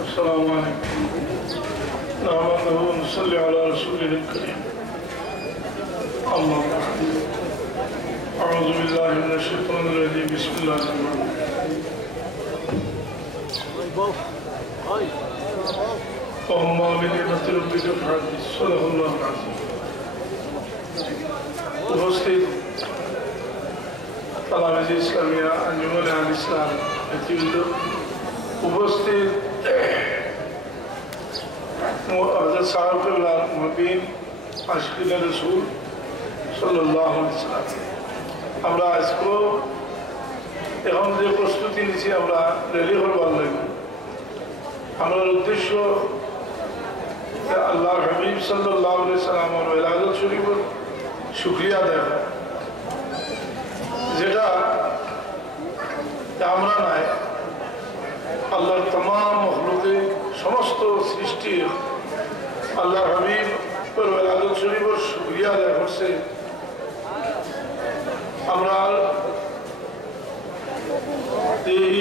السلام عليكم نحمده ونصلي على رسوله الكريم أما بعد أعوذ بالله من الشيطان الرجيم بسم الله الرحمن الرحيم وأما بنعمة ربك فحدث صدق الله العظيم উপস্থিত তালামিজ ইসলামিয়া আঞ্জুমানে আল ইসলাম নেতৃবৃন্দ, উপস্থিত হযরত সাহেব কিবলা মুহিবিন আশিকিন রাসূল সাল্লাল্লাহু আলাইহি ওয়াসাল্লাম, আমরা আজকে এখন যে প্রস্তুতি নিয়েছি আমরা রেলি করবার লাগবে। আমার উদ্দেশ্য আল্লাহর হাবিব সাল্লাল্লাহু আলাইহি ওয়াসাল্লামের ওয়ালাদত শরীফের শুকরিয়া আদায় করা, যেটা আমরা নাই আল্লাহর तमाम মখলুকে সমস্ত সৃষ্টির আল্লাহর হাবিব ওয়ালাদত শরীফের শুকরিয়া আদায় করছে। আমরা এই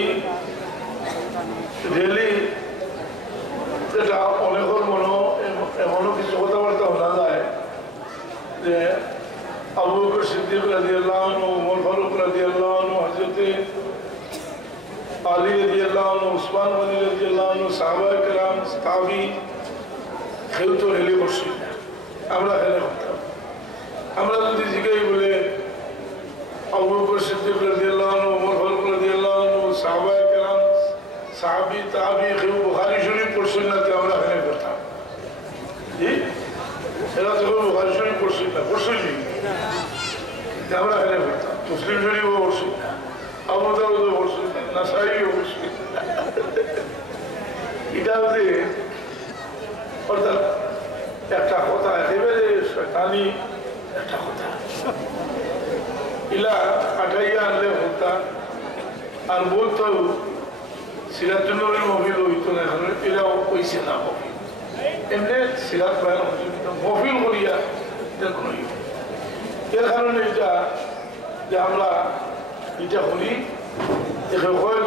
রেলি যেটা অনেকের মনে এমনও কিছু কথাবার্তা শোনা যায় যে আবু বকর সিদ্দিক রাদিয়াল্লাহু আনহু, ওমর ফারুক রাদিয়াল্লাহু আনহু, হযরত আলী রাদিয়াল্লাহু আনহু, উসমান গনি রাদিয়াল্লাহু আনহু, সাহাবায়ে কেরাম, তাবি কেউ তো রেলি করছি না। আমরা এখানে করতাম, আমরা যদি জিজ্ঞাসা বলে আবু বকর সিদ্দিক রাদিয়াল্লাহু আনহু, ওমর ফারুক রাদিয়াল্লাহু আনহু, সাহাবায়ে কেরাম, সাহাবী তাবি কেউ বুখারী শরীফ পড়ছেন না, তো আমরা এখানে করতাম। জি, এরা তো বুখারী শরীফ পড়ছেন না, পড়ছেন না, আমরা এখানে করতাম। মুসলিম শরীফও পড়ছেন না, আবু দাউদও পড়ছেন না, নাসাঈও পড়ছেন না। এটা হচ্ছে অর্থাৎ একটা কথা, একেবারে শয়তানি একটা কথা। ইলা আঠাইয়া আনলে হতা আর বলতো সিরাতুল নূরের মহফিল হইতো না, এখন এরাও কইছে না মহফিল, এমনি সিরাত বয়ান মহফিল করিয়া এটা কোনো এর কারণে এটা যে আমরা এটা করি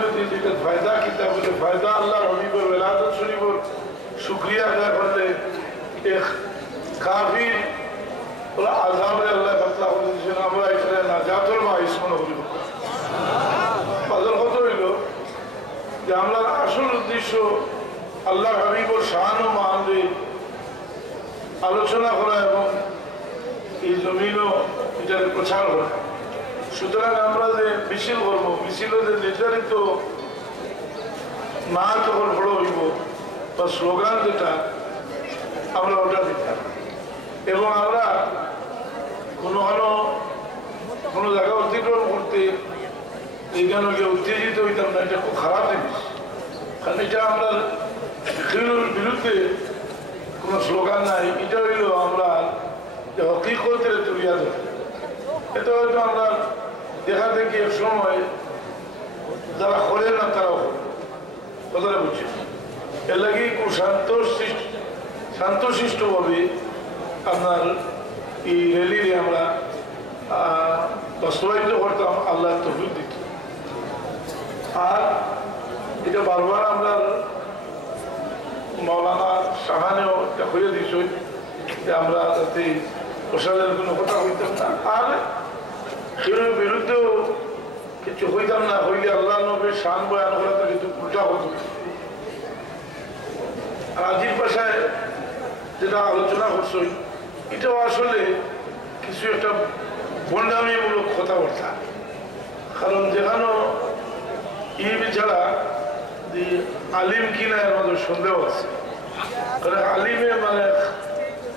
যদি যেটা ফায়দা কিতাব বলে ফায়দা আল্লাহর হাবিবের ওয়ালাদত শরীফের শুকরিয়া আদায় করলে এক কাফির ওরা আযাবে আল্লাহ বাতলা বলেছেন, আমরা এখানে নাজাতুল মাইস মনে করি। কথা হইল যে আমরা আসল উদ্দেশ্য আল্লাহর হাবিবের শান ও মানরে আলোচনা করা এবং এই জমিনও এটার প্রচার করা। সুতরাং আমরা যে মিছিল করব, মিছিল যে নির্ধারিত না তখন বড় হইব বা স্লোগান যেটা আমরা ওটা দিতাম, এবং আমরা কোনো জায়গা অতিক্রম করতে এইখানে উত্তেজিত হইতাম না। এটা খুব খারাপ জিনিস, কারণ এটা আমরা বিরুদ্ধে কোনো স্লোগান নাই। এটা হইল আমরা হকিকতের তুলিয়া ধরে। এটা হয়তো আমরা দেখা দেখি এক সময় যারা করে না তারাও করে, কথাটা বুঝছি। এর লাগে খুব শান্তশিষ্টভাবে আপনার এই র্যালিরে আমরা বাস্তবায়িত করতাম, আল্লাহ তৌফিক দিত। আর এটা বারবার আমরা মাওলানা শাহানেও হয়ে দিছ যে আমরা যাতে প্রসাদের কোনো কথা হইতাম না, আর সেগুলোর বিরুদ্ধেও কিছু হইতাম না। হইলে আল্লাহ নবীর শান বয়ান করা তো কিন্তু উল্টা হতো। আর আজির ভাষায় যেটা আলোচনা করছই এটাও আসলে কিছু একটা বন্ডামিমূলক কথাবার্তা। কারণ যেখানেও ছাড়া যে আলিম কিনা এর মধ্যে সন্দেহ আছে। কারণ আলিমে মানে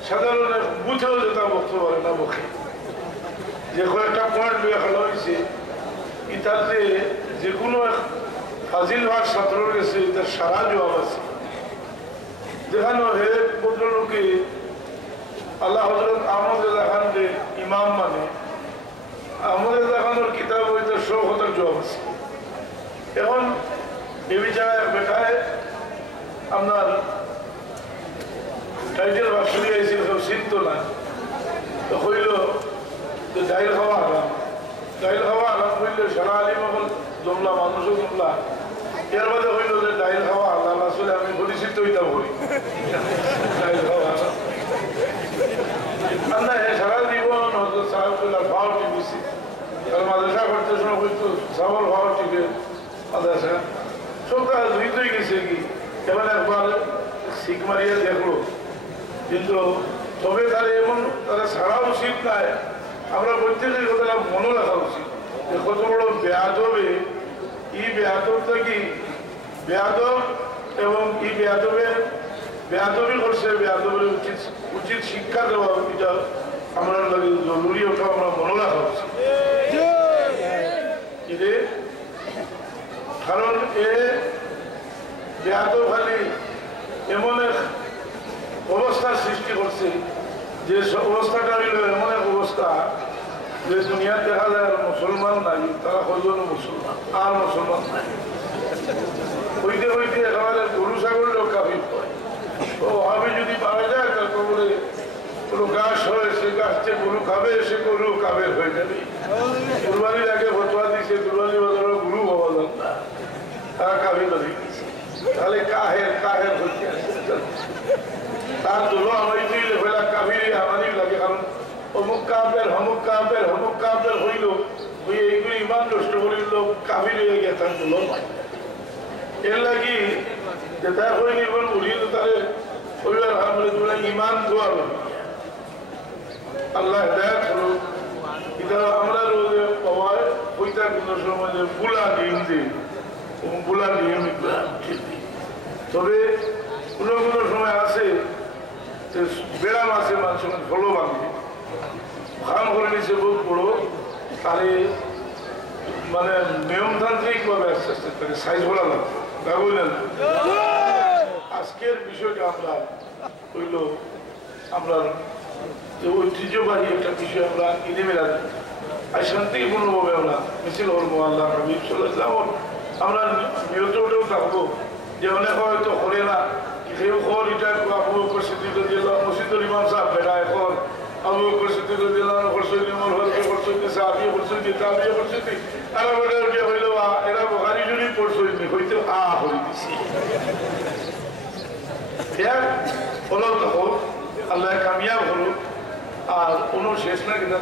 সাধারণ বুঝেও যেটা বক্তব্য পারে না, মুখে যে কয়েকটা পয়েন্ট লইয়া খেলা হয়েছে, ইতাতে যে কোনো ফাজিল ভাগ ছাত্রর গেছে তার সারা জবাব আছে। যেখানে হে ভদ্রলোকে আল্লাহ হজরত আহমদ রেজা খান যে ইমাম, মানে আহমদ রেজা খানের কিতাব হইতে 100 জবাব আছে। এখন এ বিচারে বেটায় আপনার টাইটেল বাক্সরি আইছিল, কেউ চিনত না, তো হইল যে ডাইল খাওয়া আরাম, ডাইল খাওয়া আরাম করলে সারা আলিম জমলা মানুষও জমলা। এর বাদে হইল যে ডাইল খাওয়া আল্লাহ আসলে আমি বলি সাবল হওয়ার থেকে মাদ্রাসা সব তারা ধুইতেই গেছে কি এবার একবার শিখ মারিয়া দেখলো কিন্তু তবে তারা এমন তারা ছাড়া উচিত নাই আমরা প্রত্যেকের কথাটা মনে রাখা উচিত যে কত বড় বেয়াদবে ই বেয়াদবটা কি বেয়াদব এবং ই বেয়াদবি করছে বেয়াদবের উচিত শিক্ষা দেওয়া এটা আমরা জরুরি ওটা আমরা মনে রাখা উচিত কারণ এ বেয়াদব খালি এমন এক অবস্থার সৃষ্টি করছে যে অবস্থাটা হইল এমন এক অবস্থা যে দুনিয়ার দেখা যায় আর মুসলমান নাই তারা কজন মুসলমান আর মুসলমান নাই হইতে হইতে একেবারে গরু ছাগল কাফির হয় তো আমি যদি পাওয়া যায় তারপরে কোনো গাছ হয় সে গাছকে গরু খাবে সে গরু কাবের হয়ে যাবে কুরবানির আগে ফতোয়া দিচ্ছে কুরবানি বাজারের গরু হওয়া যান না তারা কাবিল হয়ে গেছে তাহলে কাহের হচ্ছে তার জন্য আমার ফেলা কাবির আমারই লাগে কারণ অমুক কাপের হইল ওই এইগুলি ইমান নষ্ট করিল কাবির হয়ে গেছে তার জন্য এর লাগি যে তা হয়ে নির্ভর বলিল তারে পরিবার আমরা ইমান দোয়া আল্লাহ হেদায়েত হলো এটা আমরা রোজে পাওয়ার ওইটা কোনো সময় যে বুলা নিয়ম দিই বুলা নিয়ম তবে কোনো কোনো সময় আছে যে বেড়াম আছে মানুষের ফলো বাঁধে খাম করে নিচ্ছে বহুত বড় তারে মানে নিয়মতান্ত্রিক ভাবে আস্তে আস্তে তাকে সাইজ বলা লাগবে তা বললেন আজকের বিষয়টা আমরা হইল আমরা যে ঐতিহ্যবাহী একটা বিষয় আমরা ঈদে মিলাদ আর শান্তিপূর্ণভাবে আমরা মিছিল করবো আল্লাহ হাবিব সাল্লাল্লাহু আমরা নিয়তটাও থাকবো যে অনেক হয়তো করে না কেউ খর এটা আবু বকর সিদ্দিক রাদিয়াল্লাহু আনহু মসজিদুল ইমাম সাহেব বেড়া এখন আবু বকর সিদ্দিক রাদিয়াল্লাহু আনহু করছেন ইমাম হলকে করছেন সাহাবী করছেন তাবিঈ করছেন আর বড় উঠে হইলো এরা বুখারী শরীফ পড়ছেন হইতো হই দিছি এক হলো তো আল্লাহ কামিয়াব হলো আর কোনো শেষ না কিনা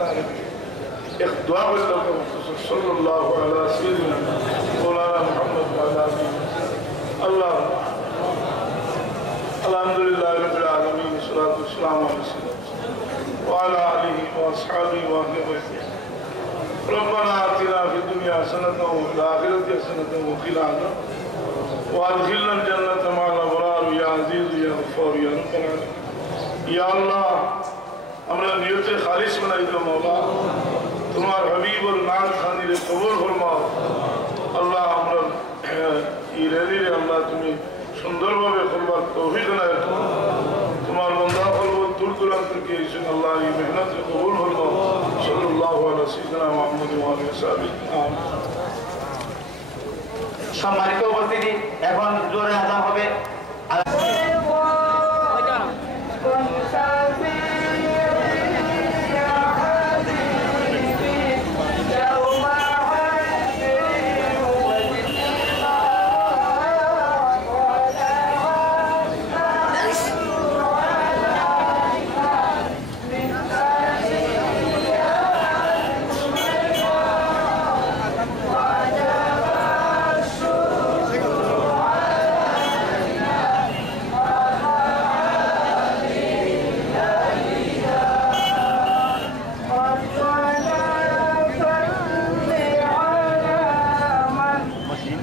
এক দোয়া করতে হবে সাল্লাল্লাহু আলা সাইয়্যিদিনা মাওলানা মুহাম্মদ ওয়া আলা আল্লাহ আলহামদুলিল্লাহ রাব্বিল আলামিন সালাতু ওয়াসসালামু ওয়া আলা আলিহি ওয়া আসহাবিহি ওয়া আহলিহি ربنا آتنا في الدنيا حسنة وفي الآخرة حسنة وقنا عذاب وأدخلنا الجنة مع الأبرار يا عزيز يا غفار يا رب العالمين يا الله আমরা নিয়তে খালিস বানাই দাও মাওলা তোমার হাবিব আর নাম খানিরে কবুল ফরমাও আল্লাহ আমরা এই রেলিরে আল্লাহ তুমি সুন্দরভাবে করবার তৌফিক দাও তোমার বান্দা হলো দূর দূরান্ত থেকে এসেছেন আল্লাহ এই মেহনত কবুল ফরমাও সাল্লাল্লাহু আলাইহি সাল্লাম মুহাম্মদ ওয়া আলিহি ওয়াসাল্লাম সম্মানিত উপস্থিতি এখন জোরে আযান হবে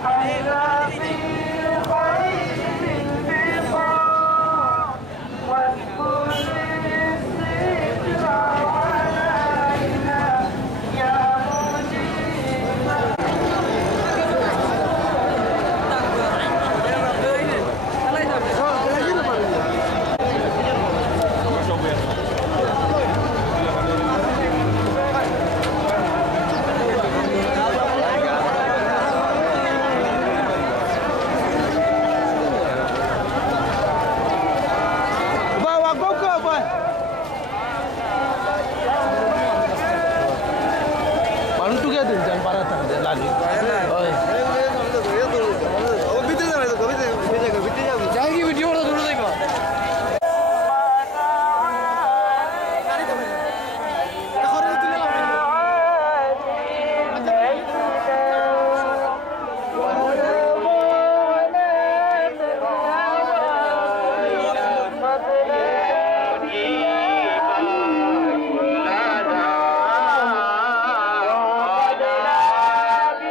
I